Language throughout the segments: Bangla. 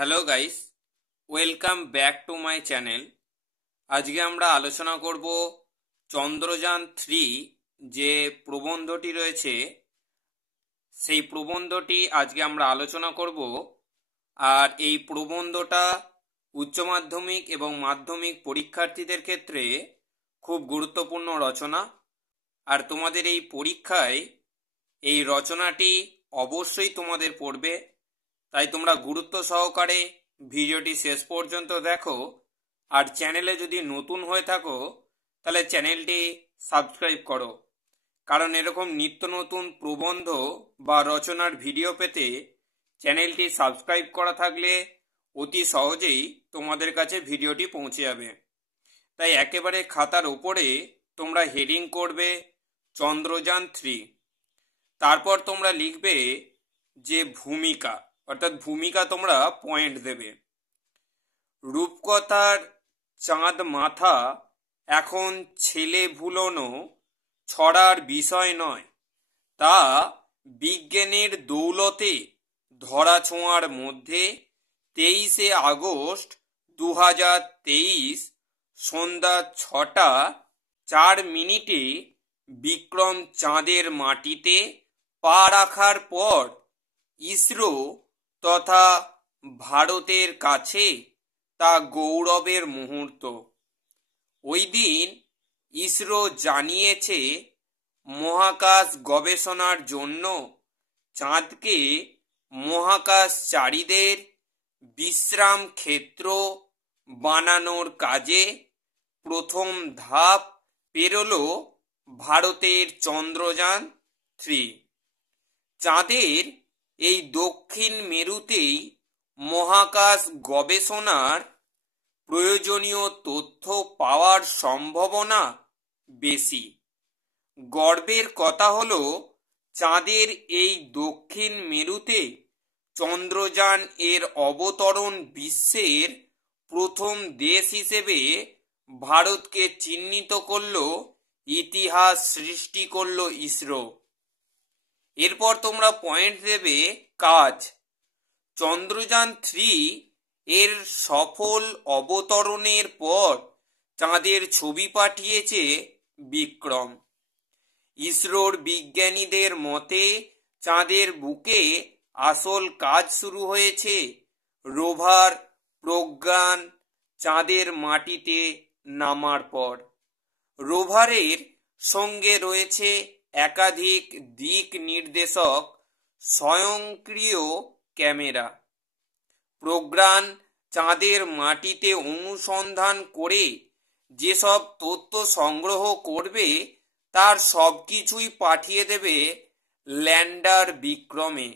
Hello guys, welcome back to my channel. আজকে আমরা আলোচনা করব চন্দ্রযান-3 যে প্রবন্ধটি রয়েছে সেই প্রবন্ধটি আজকে আমরা আলোচনা করব। আর এই প্রবন্ধটা উচ্চ মাধ্যমিক এবং মাধ্যমিক পরীক্ষার্থীদের ক্ষেত্রে খুব গুরুত্বপূর্ণ রচনা। আর তোমাদের এই পরীক্ষায় এই রচনাটি অবশ্যই তোমাদের পড়বে, তাই তোমরা গুরুত্ব সহকারে ভিডিওটি শেষ পর্যন্ত দেখো। আর চ্যানেলে যদি নতুন হয়ে থাকো তাহলে চ্যানেলটি সাবস্ক্রাইব করো, কারণ এরকম নিত্য নতুন প্রবন্ধ বা রচনার ভিডিও পেতে চ্যানেলটি সাবস্ক্রাইব করা থাকলে অতি সহজেই তোমাদের কাছে ভিডিওটি পৌঁছে যাবে। তাই একেবারে খাতার উপরে তোমরা হেডিং করবে চন্দ্রযান-3, তারপর তোমরা লিখবে যে ভূমিকা, অর্থাৎ ভূমিকা তোমরা পয়েন্ট দেবে। রূপকথার চাঁদ মাথা এখন ছেলে ভুলোনো ছড়ার বিষয় নয়, তা বিজ্ঞানের দৌলতে ধরাছোঁয়ার মধ্যে 23শে আগস্ট 2023 সন্ধ্যা 6:04 বিক্রম চাঁদের মাটিতে পা রাখার পর ইসরো তথা ভারতের কাছে তা গৌরবের মুহূর্ত। ওই দিন ইসরো জানিয়েছে মহাকাশ গবেষণার জন্য চাঁদকে মহাকাশচারীদের বিশ্রাম ক্ষেত্র বানানোর কাজে প্রথম ধাপ পেরোল ভারতের চন্দ্রযান-3। চাঁদের এই দক্ষিণ মেরুতেই মহাকাশ গবেষণার প্রয়োজনীয় তথ্য পাওয়ার সম্ভাবনা বেশি। গর্বের কথা হলো চাঁদের এই দক্ষিণ মেরুতে চন্দ্রযান এর অবতরণ বিশ্বের প্রথম দেশ হিসেবে ভারতকে চিহ্নিত করল, ইতিহাস সৃষ্টি করল ইসরো। এরপর তোমরা পয়েন্ট দেবে কাজ। চন্দ্রযান-3 এর সফল অবতরণের পর চাঁদের ছবি পাঠিয়েছে বিক্রম। ইসরোর বিজ্ঞানীদের মতে চাঁদের বুকে আসল কাজ শুরু হয়েছে রোভার প্রজ্ঞান চাঁদের মাটিতে নামার পর। রোভারের সঙ্গে রয়েছে একাধিক দিক নির্দেশক স্বয়ংক্রিয় ক্যামেরা। প্রজ্ঞান চাঁদের মাটিতে অনুসন্ধান করে যেসব তথ্য সংগ্রহ করবে তার সবকিছুই পাঠিয়ে দেবে ল্যান্ডার বিক্রমে,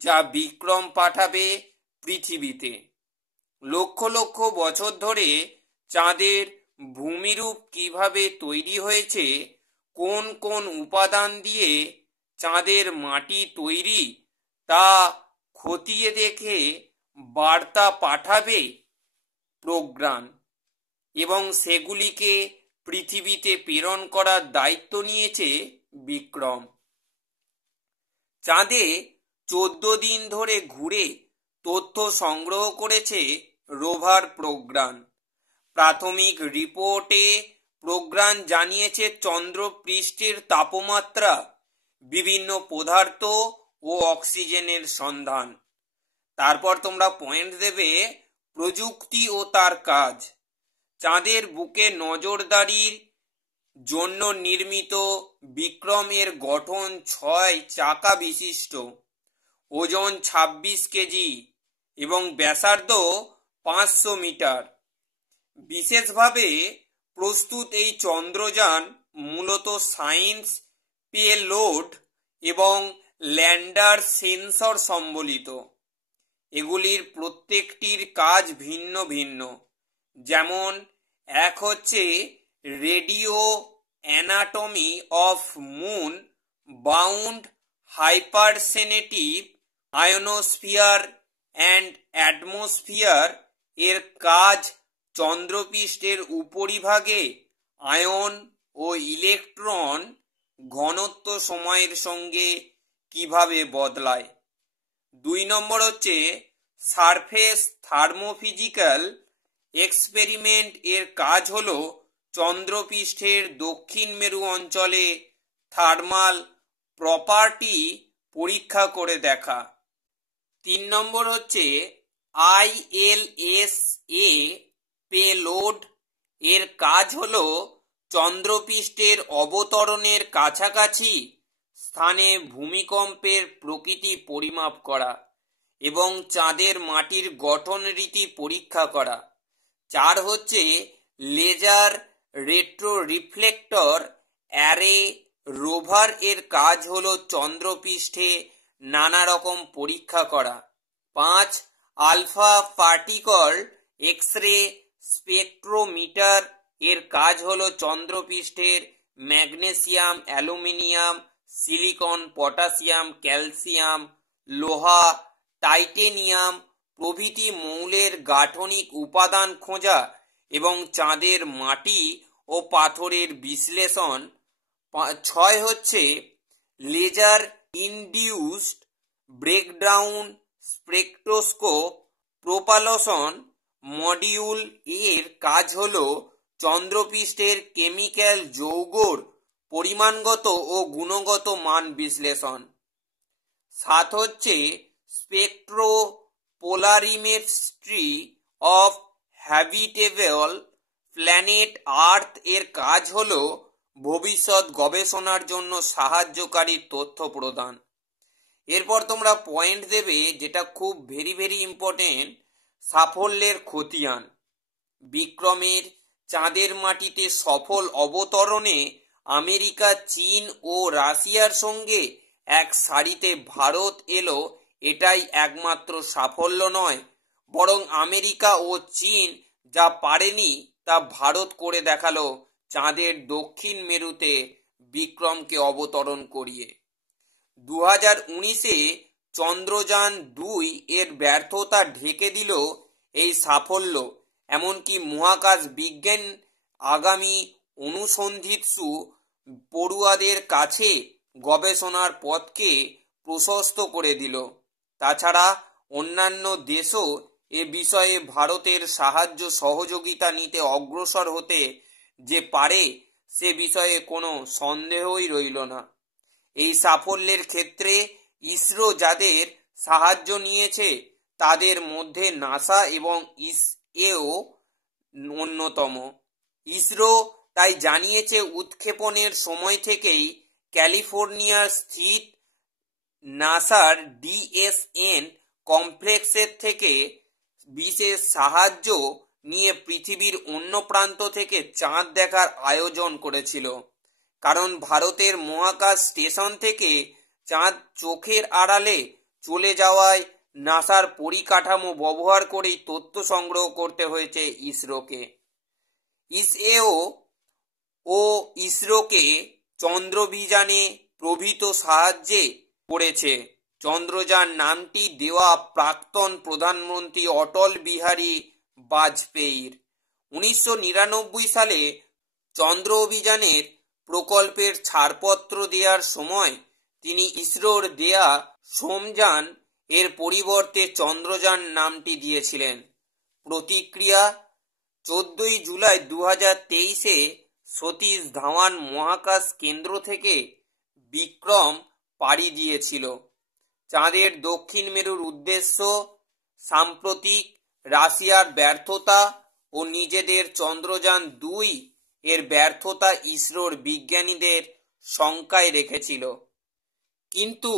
যা বিক্রম পাঠাবে পৃথিবীতে। লক্ষ লক্ষ বছর ধরে চাঁদের ভূমিরূপ কিভাবে তৈরি হয়েছে, কোন কোন উপাদান দিয়ে চাঁদের মাটি তৈরি তা খতিয়ে দেখে বার্তা পাঠাবে প্রজ্ঞান এবং সেগুলিকে পৃথিবীতে প্রেরণ করার দায়িত্ব নিয়েছে বিক্রম। চাঁদে 14 দিন ধরে ঘুরে তথ্য সংগ্রহ করেছে রোভার প্রজ্ঞান। প্রাথমিক রিপোর্টে প্রজ্ঞান জানিয়েছে চন্দ্রপৃষ্ঠের তাপমাত্রা, বিভিন্ন পদার্থ ও অক্সিজেনের সন্ধান। তারপর তোমরা পয়েন্ট দেবে প্রযুক্তি ও তার কাজ। চাঁদের বুকে নজরদারির জন্য নির্মিত বিক্রম এর গঠন 6 চাকা বিশিষ্ট, ওজন 26 কেজি এবং ব্যাসার্ধ 500 মিটার। বিশেষভাবে প্রস্তুত এই চন্দ্রযান মূলত সায়েন্স পেলোড এবং ল্যান্ডার সেন্সর সম্বলিত। এগুলির প্রত্যেকটির কাজ ভিন্ন ভিন্ন। যেমন এক হচ্ছে radio anatomy of moon bound hypersensitive ionosphere and atmosphere এর কাজ চন্দ্রপৃষ্ঠের উপরিভাগে আয়ন ও ইলেকট্রন ঘনত্ব সময়ের সঙ্গে কিভাবে বদলায়। 2 নম্বর হচ্ছে সারফেস থার্মোফিজিক্যাল এক্সপেরিমেন্ট এর কাজ হলো চন্দ্রপৃষ্ঠের দক্ষিণ মেরু অঞ্চলে থার্মাল প্রপার্টি পরীক্ষা করে দেখা। 3 নম্বর হচ্ছে ILSA পেলোড এর কাজ হলো চন্দ্রপৃষ্ঠের অবতরণের কাছাকাছি স্থানে ভূমিকম্পের প্রকৃতি পরিমাপ করা এবং চাঁদের মাটির গঠন রীতি পরীক্ষা করা। 4 হচ্ছে laser retro reflector array rover এর কাজ হলো চন্দ্রপৃষ্ঠে নানা রকম পরীক্ষা করা। 5 আলফা পার্টিকল এক্স-রে স্পেকট্রোমিটার এর কাজ হলো চন্দ্রপৃষ্ঠের magnesium, aluminium, silicon, potassium, calcium, লোহা, টাইটেনিয়াম প্রভৃতি মৌলের গাঠনিক উপাদান খোঁজা এবং চাঁদের মাটি ও পাথরের বিশ্লেষণ। 6 হচ্ছে laser induced breakdown spectroscope propulsion module এর কাজ হলো চন্দ্রপৃষ্ঠের কেমিক্যাল যৌগর পরিমাণগত ও গুণগত মান বিশ্লেষণ। 7 হচ্ছে স্পেকট্রোপোলারিমেট্রি অফ হ্যাবিটেবল প্ল্যানেট আর্থ এর কাজ হলো ভবিষ্যৎ গবেষণার জন্য সাহায্যকারী তথ্য প্রদান। এরপর তোমরা পয়েন্ট দেবে যেটা খুব ভেরি ইম্পর্টেন্ট। সাফল্যের খতিয়ান। বিক্রমের চাঁদের মাটিতে সফল অবতরণে আমেরিকা, চীন ও রাশিয়ার সঙ্গে এক সারিতে ভারত এলো, এটাই একমাত্র সাফল্য নয়, বরং আমেরিকা ও চীন যা পারেনি তা ভারত করে দেখালো চাঁদের দক্ষিণ মেরুতে বিক্রমকে অবতরণ করিয়ে। 2019-এ চন্দ্রযান-2 এর ব্যর্থতা ঢেকে দিল এই সাফল্য। এমনকি মহাকাশ বিজ্ঞান আগামী অনুসন্ধিৎসু পড়ুয়াদের কাছে গবেষণার পথকে প্রশস্ত করে দিল। তাছাড়া অন্যান্য দেশও এ বিষয়ে ভারতের সাহায্য সহযোগিতা নিতে অগ্রসর হতে যে পারে সে বিষয়ে কোনো সন্দেহই রইল না। এই সাফল্যের ক্ষেত্রে ইসরো যাদের সাহায্য নিয়েছে তাদের মধ্যে নাসা এবং ইসএও অন্যতম। ইসরো তাই জানিয়েছে উৎক্ষেপণের সময় থেকেই ক্যালিফোর্নিয়ার স্থিত নাসার ডিএসএন কমপ্লেক্সের থেকে বিশেষ সাহায্য নিয়ে পৃথিবীর অন্য প্রান্ত থেকে চাঁদ দেখার আয়োজন করেছিল। কারণ ভারতের মহাকাশ স্টেশন থেকে চাঁদ চোখের আড়ালে চলে যাওয়ায় নাসার পরিকাঠামো ব্যবহার করেই তথ্য সংগ্রহ করতে হয়েছে ইসরোকে। ইসএও ও ইসরোকে চন্দ্রভিযানে প্রভূত সাহায্য করেছে। চন্দ্রযান নামটি দেওয়া প্রাক্তন প্রধানমন্ত্রী অটল বিহারী বাজপেয়ীর। 1999 সালে চন্দ্র অভিযানের প্রকল্পের ছাড়পত্র দেওয়ার সময় তিনি ইসরোর দেয়া সোমযান এর পরিবর্তে চন্দ্রযান নামটি দিয়েছিলেন। প্রতিক্রিয়া: 14 জুলাই 2023-এ সতীশ ধাওয়ান মহাকাশ কেন্দ্র থেকে বিক্রম পাড়ি দিয়েছিল চাঁদের দক্ষিণ মেরুর উদ্দেশ্য। সাম্প্রতিক রাশিয়ার ব্যর্থতা ও নিজেদের চন্দ্রযান-2 এর ব্যর্থতা ইসরোর বিজ্ঞানীদের শঙ্কায় রেখেছিল। কিন্তু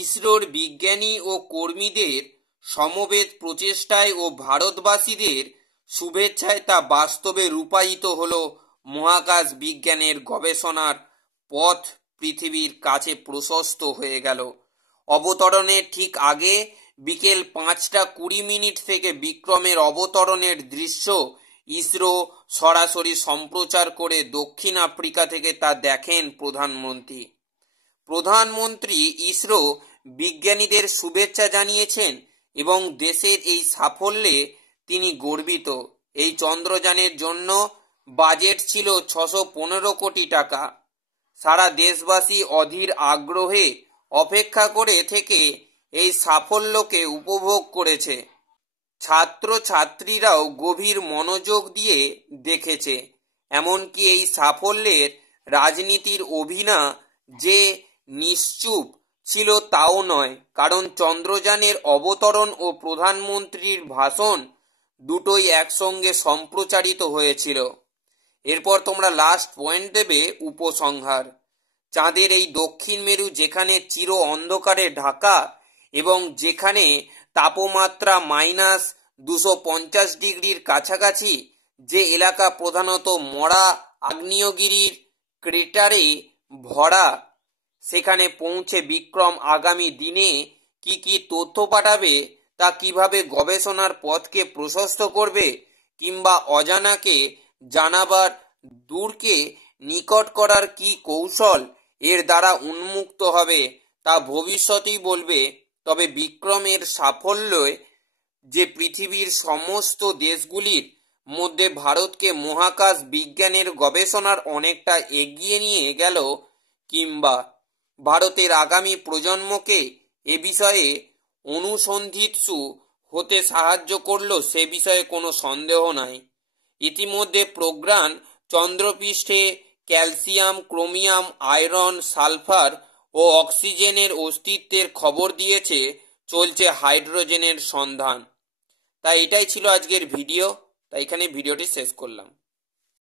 ইসরোর বিজ্ঞানী ও কর্মীদের সমবেত প্রচেষ্টায় ও ভারতবাসীদের শুভেচ্ছায় তা বাস্তবে রূপায়িত হল। মহাকাশ বিজ্ঞানের গবেষণার পথ পৃথিবীর কাছে প্রশস্ত হয়ে গেল। অবতরণের ঠিক আগে বিকেল 5:20 থেকে বিক্রমের অবতরণের দৃশ্য ইসরো সরাসরি সম্প্রচার করে দক্ষিণ আফ্রিকা থেকে তা দেখেন প্রধানমন্ত্রী। ইসরো বিজ্ঞানীদের শুভেচ্ছা জানিয়েছেন এবং দেশের এই সাফল্যে তিনি গর্বিত। এই চন্দ্রযানের জন্য বাজেট ছিল 615 কোটি টাকা। সারা দেশবাসী অধীর আগ্রহে অপেক্ষা করে থেকে এই সাফল্যকে উপভোগ করেছে। ছাত্রছাত্রীরাও গভীর মনোযোগ দিয়ে দেখেছে। এমনকি এই সাফল্যের রাজনীতির অভিনা যে নিশ্চুপ ছিল তাও নয়, কারণ চন্দ্রযানের অবতরণ ও প্রধানমন্ত্রীর ভাষণ দুটোই একসঙ্গে সম্প্রচারিত হয়েছিল। এরপর তোমরা লাস্ট পয়েন্ট দেবে উপসংহার। চাঁদের এই দক্ষিণ মেরু যেখানে চির অন্ধকারে ঢাকা এবং যেখানে তাপমাত্রা -250 ডিগ্রির কাছাকাছি, যে এলাকা প্রধানত মরা আগ্নেয়গিরির ক্রেটারে ভরা, সেখানে পৌঁছে বিক্রম আগামী দিনে কি কি তথ্য পাঠাবে, তা কিভাবে গবেষণার পথকে প্রশস্ত করবে, কিংবা অজানাকে জানাবার দূরকে নিকট করার কি কৌশল এর দ্বারা উন্মুক্ত হবে, তা ভবিষ্যতেই বলবে। তবে বিক্রমের সাফল্য যে পৃথিবীর সমস্ত দেশগুলির মধ্যে ভারতকে মহাকাশ বিজ্ঞানের গবেষণার অনেকটা এগিয়ে নিয়ে গেল, কিংবা ভারতের আগামী প্রজন্মকে এ বিষয়ে অনুসন্ধিৎসু হতে সাহায্য করল, সে বিষয়ে কোনো সন্দেহ নাই। ইতিমধ্যে প্রজ্ঞান চন্দ্রপৃষ্ঠে ক্যালসিয়াম, ক্রোমিয়াম, আয়রন, সালফার ও অক্সিজেনের অস্তিত্বের খবর দিয়েছে, চলছে হাইড্রোজেনের সন্ধান। তাই এটাই ছিল আজকের ভিডিও। তাই এখানে ভিডিওটি শেষ করলাম।